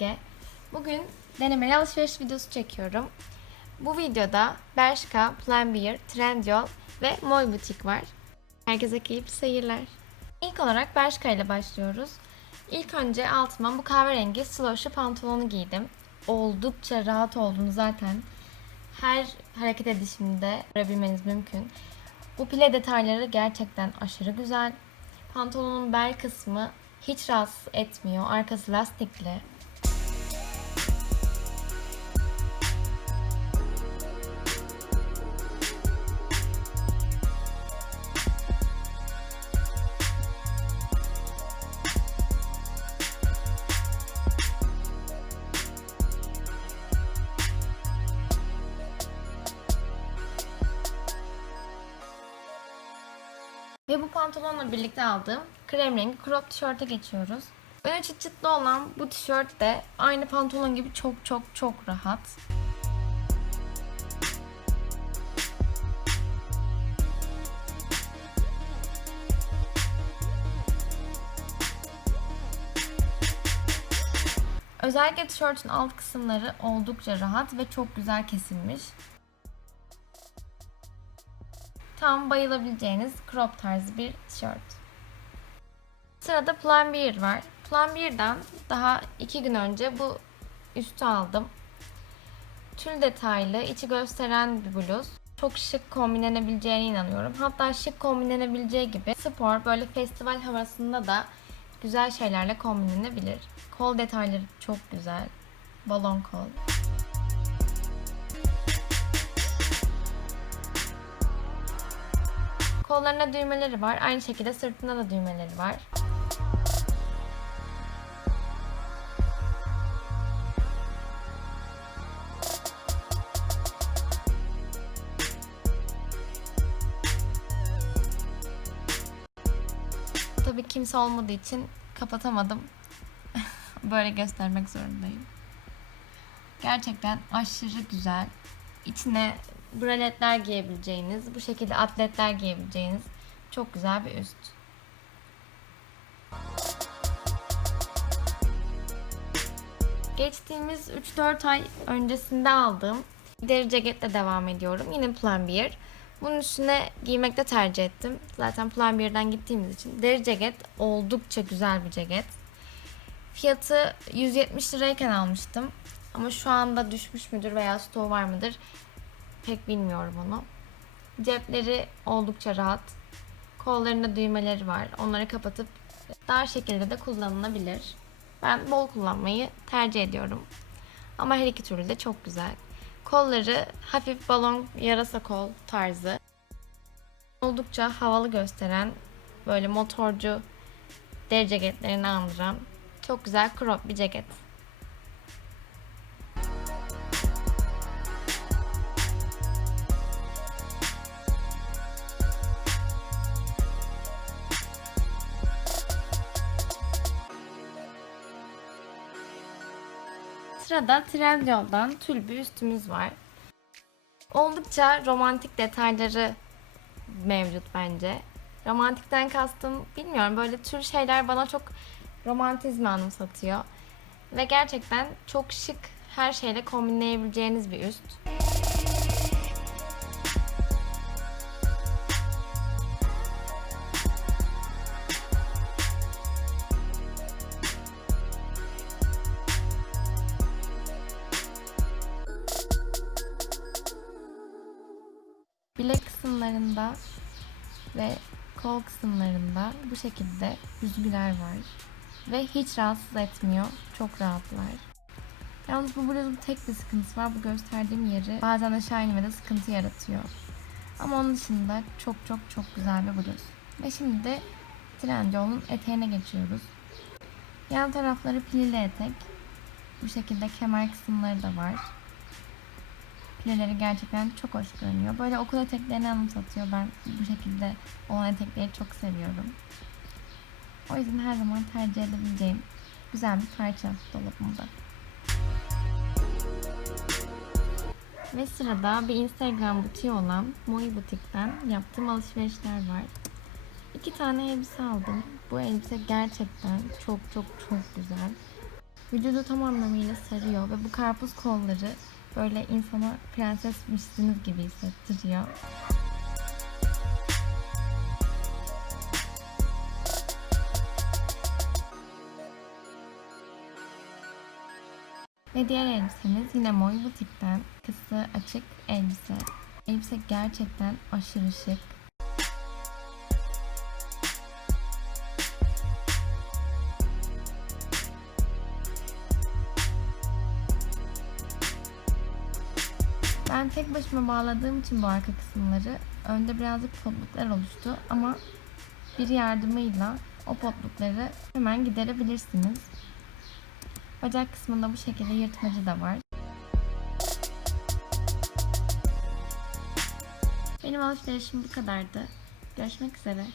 Özge. Bugün denemeli alışveriş videosu çekiyorum. Bu videoda Bershka, Pull&Bear, Trendyol ve Moy Butik var. Herkese keyifli seyirler. İlk olarak Bershka ile başlıyoruz. İlk önce altıma bu kahverengi sloşu pantolonu giydim. Oldukça rahat olduğunu zaten her hareket edişimde görebilmeniz mümkün. Bu pile detayları gerçekten aşırı güzel. Pantolonun bel kısmı hiç rahatsız etmiyor. Arkası lastikli. Ve bu pantolonla birlikte aldığım krem rengi crop tişörte geçiyoruz. Önü çıt çıtlı olan bu tişört de aynı pantolon gibi çok çok çok rahat. Özellikle tişörtün alt kısımları oldukça rahat ve çok güzel kesilmiş. Tam bayılabileceğiniz crop tarzı bir tişört. Sırada Pull&Bear var. Pull&Bear'dan daha iki gün önce bu üstü aldım. Tül detaylı, içi gösteren bir bluz. Çok şık kombinlenebileceğine inanıyorum. Hatta şık kombinlenebileceği gibi spor, böyle festival havasında da güzel şeylerle kombinlenebilir. Kol detayları çok güzel. Balon kol. Kollarına düğmeleri var. Aynı şekilde sırtında da düğmeleri var. Tabii kimse olmadığı için kapatamadım. Böyle göstermek zorundayım. Gerçekten aşırı güzel. İçine braletler giyebileceğiniz, bu şekilde atletler giyebileceğiniz çok güzel bir üst. Geçtiğimiz 3-4 ay öncesinde aldığım deri ceketle devam ediyorum. Yine Pull&Bear. Bunun üstüne giymekte tercih ettim. Zaten Pull&Bear'dan gittiğimiz için. Deri ceket oldukça güzel bir ceket. Fiyatı 170 lirayken almıştım. Ama şu anda düşmüş müdür veya stoğu var mıdır pek bilmiyorum onu. Cepleri oldukça rahat. Kollarında düğmeleri var. Onları kapatıp dar şekilde de kullanılabilir. Ben bol kullanmayı tercih ediyorum. Ama her iki türlü de çok güzel. Kolları hafif balon yarasa kol tarzı. Oldukça havalı gösteren böyle motorcu deri ceketlerini andıran çok güzel crop bir ceket. Sırada Trendyol'dan tül bir üstümüz var. Oldukça romantik detayları mevcut bence. Romantikten kastım bilmiyorum böyle tür şeyler bana çok romantizmi anımsatıyor. Ve gerçekten çok şık her şeyle kombinleyebileceğiniz bir üst. Bilek kısımlarında ve kol kısımlarında bu şekilde büzgüler var. Ve hiç rahatsız etmiyor. Çok rahatlar. Yalnız bu bluzun tek bir sıkıntısı var. Bu gösterdiğim yeri bazen aşağı inmede sıkıntı yaratıyor. Ama onun dışında çok çok çok güzel bir bluz. Ve şimdi de Trendyol'un eteğine geçiyoruz. Yan tarafları pilli etek. Bu şekilde kemer kısımları da var. Pileleri gerçekten çok hoş görünüyor. Böyle okul eteklerini anımsatıyor. Ben bu şekilde olan etekleri çok seviyorum. O yüzden her zaman tercih edebileceğim güzel bir parça dolabımda. Ve sırada bir Instagram butiği olan Moi Butik'ten yaptığım alışverişler var. İki tane elbise aldım. Bu elbise gerçekten çok çok çok güzel. Vücudu tam anlamıyla sarıyor ve bu karpuz kolları böyle insana prensesmişsiniz gibi hissettiriyor. Ve diğer elbisemiz yine Moy Butik'ten kısa açık elbise. Elbise gerçekten aşırı şık. Ben tek başıma bağladığım için bu arka kısımları önde birazcık potluklar oluştu ama bir yardımıyla o potlukları hemen giderebilirsiniz. Bacak kısmında bu şekilde yırtmacı da var. Benim alışverişim bu kadardı. Görüşmek üzere.